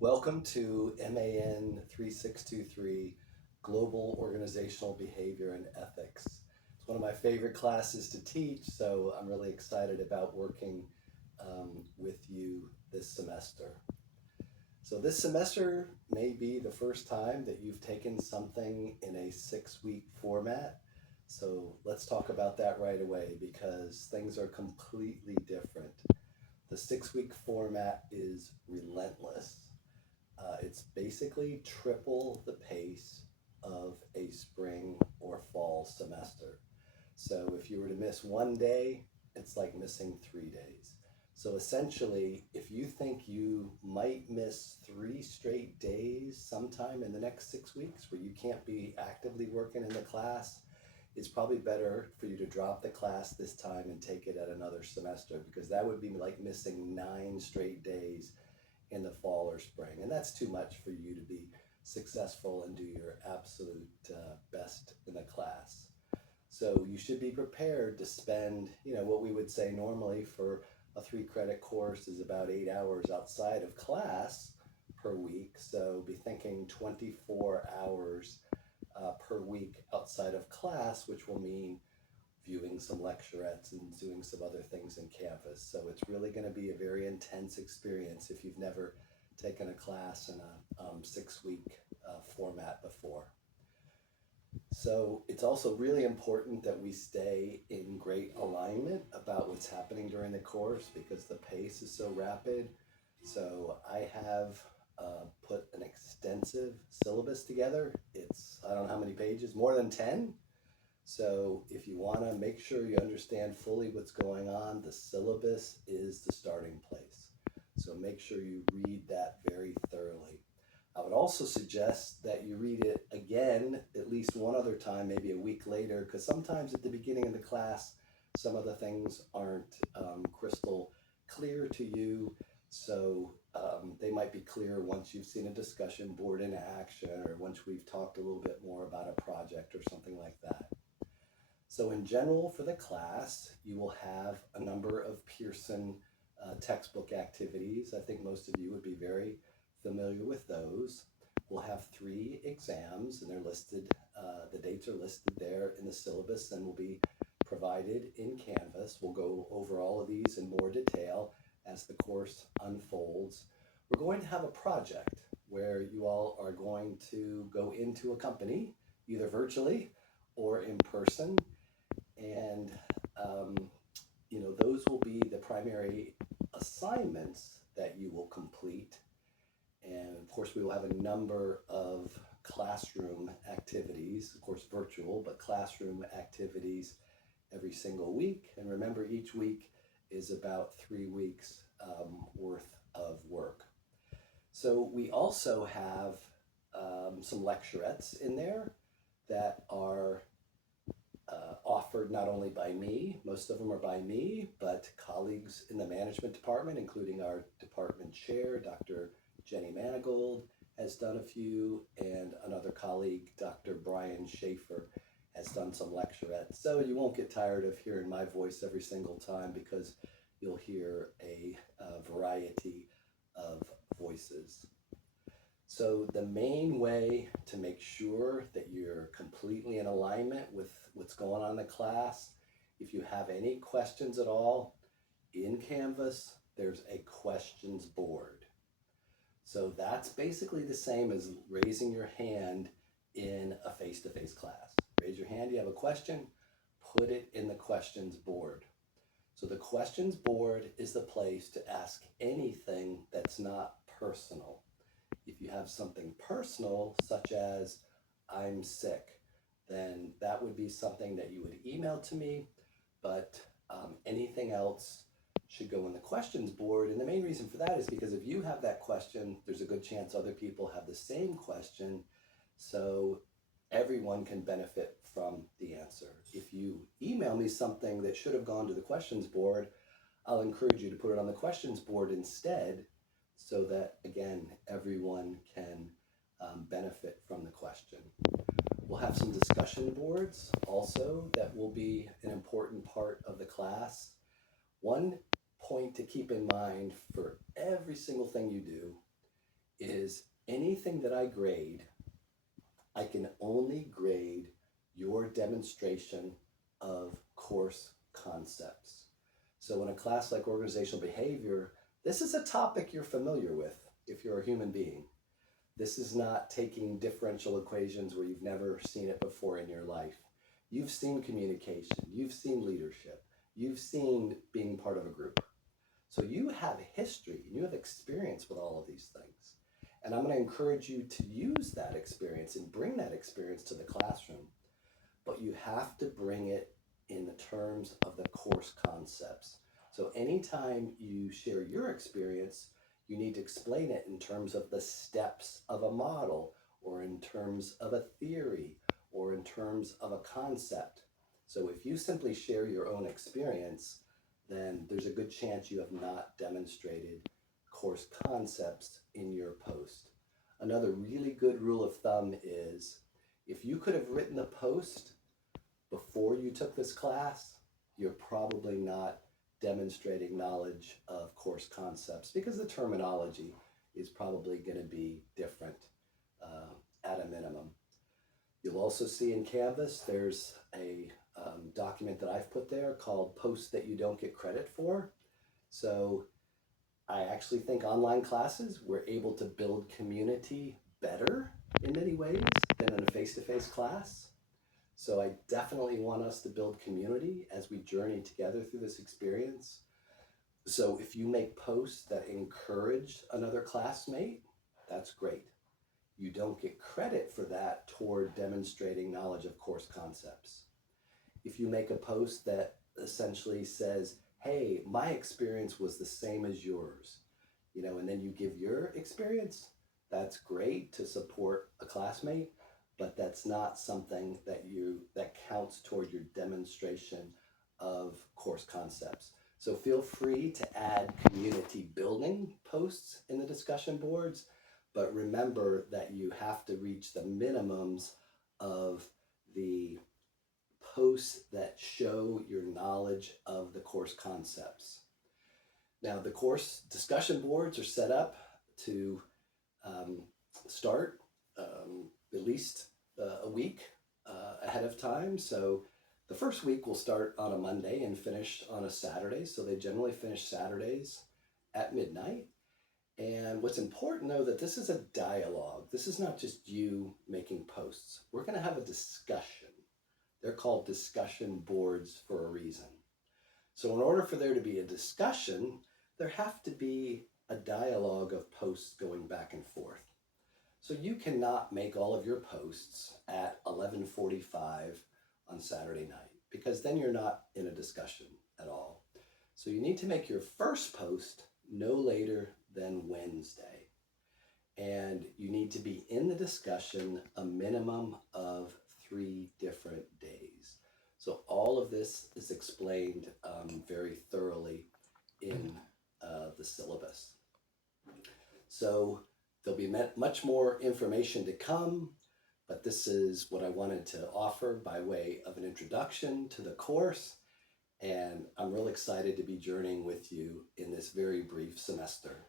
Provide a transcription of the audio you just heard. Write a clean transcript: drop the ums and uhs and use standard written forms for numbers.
Welcome to MAN 3623 Global Organizational Behavior and Ethics. It's one of my favorite classes to teach, so I'm really excited about working with you this semester. So, this semester may be the first time that you've taken something in a 6-week format. So, let's talk about that right away because things are completely different. The 6-week format is relentless. It's basically triple the pace of a spring or fall semester. So if you were to miss one day, it's like missing 3 days. So essentially, if you think you might miss 3 straight days sometime in the next 6 weeks where you can't be actively working in the class, it's probably better for you to drop the class this time and take it at another semester, because that would be like missing 9 straight days in the fall or spring. And that's too much for you to be successful and do your absolute best in the class. So you should be prepared to spend, what we would say normally for a 3 credit course is about 8 hours outside of class per week. So be thinking 24 hours per week outside of class, which will mean viewing some lecturettes and doing some other things in Canvas. So it's really going to be a very intense experience if you've never taken a class in a 6-week format before. So it's also really important that we stay in great alignment about what's happening during the course because the pace is so rapid. So I have put an extensive syllabus together. I don't know how many pages, more than 10. So if you want to make sure you understand fully what's going on, the syllabus is the starting place. So make sure you read that very thoroughly. I would also suggest that you read it again at least one other time, maybe a week later, because sometimes at the beginning of the class, some of the things aren't crystal clear to you. So they might be clear once you've seen a discussion board in action, or once we've talked a little bit more about a project or something like that. So in general for the class, you will have a number of Pearson textbook activities. I think most of you would be very familiar with those. We'll have 3 exams, and they're listed, the dates are listed there in the syllabus and will be provided in Canvas. We'll go over all of these in more detail as the course unfolds. We're going to have a project where you all are going to go into a company, either virtually or in person, and those will be the primary assignments that you will complete. And of course, we will have a number of classroom activities, of course virtual, but classroom activities every single week. And remember, each week is about 3 weeks worth of work. So we also have some lecturettes in there that are offered not only by me, most of them are by me, but colleagues in the management department, including our department chair, Dr. Jenny Manigold, has done a few, and another colleague, Dr. Brian Schaefer, has done some lecturettes. So you won't get tired of hearing my voice every single time, because you'll hear a variety of voices. So the main way to make sure that you're completely in alignment with what's going on in the class, if you have any questions at all, in Canvas, there's a questions board. So that's basically the same as raising your hand in a face-to-face class. Raise your hand, you have a question, put it in the questions board. So the questions board is the place to ask anything that's not personal. If you have something personal, such as I'm sick, then that would be something that you would email to me, but anything else should go in the questions board. And the main reason for that is because if you have that question, there's a good chance other people have the same question, so everyone can benefit from the answer. If you email me something that should have gone to the questions board, I'll encourage you to put it on the questions board instead, so that, again, everyone can benefit from the question. We'll have some discussion boards also that will be an important part of the class. One point to keep in mind for every single thing you do is anything that I grade, I can only grade your demonstration of course concepts. So in a class like organizational behavior, this is a topic you're familiar with if you're a human being. This is not taking differential equations where you've never seen it before in your life. You've seen communication, you've seen leadership, you've seen being part of a group. So you have history, you have experience with all of these things. And I'm going to encourage you to use that experience and bring that experience to the classroom. But you have to bring it in the terms of the course concepts. So anytime you share your experience, you need to explain it in terms of the steps of a model, or in terms of a theory, or in terms of a concept. So if you simply share your own experience, then there's a good chance you have not demonstrated course concepts in your post. Another really good rule of thumb is if you could have written a post before you took this class, you're probably not demonstrating knowledge of course concepts because the terminology is probably going to be different at a minimum. You'll also see in Canvas, there's a document that I've put there called Posts That You Don't Get Credit For. So I actually think online classes, we're able to build community better in many ways than in a face-to-face class. So I definitely want us to build community as we journey together through this experience. So if you make posts that encourage another classmate, that's great. You don't get credit for that toward demonstrating knowledge of course concepts. If you make a post that essentially says, hey, my experience was the same as yours, and then you give your experience, that's great to support a classmate, but that's not something that counts toward your demonstration of course concepts. So feel free to add community building posts in the discussion boards, but remember that you have to reach the minimums of the posts that show your knowledge of the course concepts. Now, the course discussion boards are set up to start at least a week ahead of time. So the first week will start on a Monday and finish on a Saturday. So they generally finish Saturdays at midnight. And what's important, though, that this is a dialogue. This is not just you making posts. We're going to have a discussion. They're called discussion boards for a reason. So in order for there to be a discussion, there have to be a dialogue of posts going back and forth. So you cannot make all of your posts at 11:45 on Saturday night, because then you're not in a discussion at all. So you need to make your first post no later than Wednesday. And you need to be in the discussion a minimum of 3 different days. So all of this is explained very thoroughly in the syllabus. So there'll be much more information to come, but this is what I wanted to offer by way of an introduction to the course. And I'm real excited to be journeying with you in this very brief semester.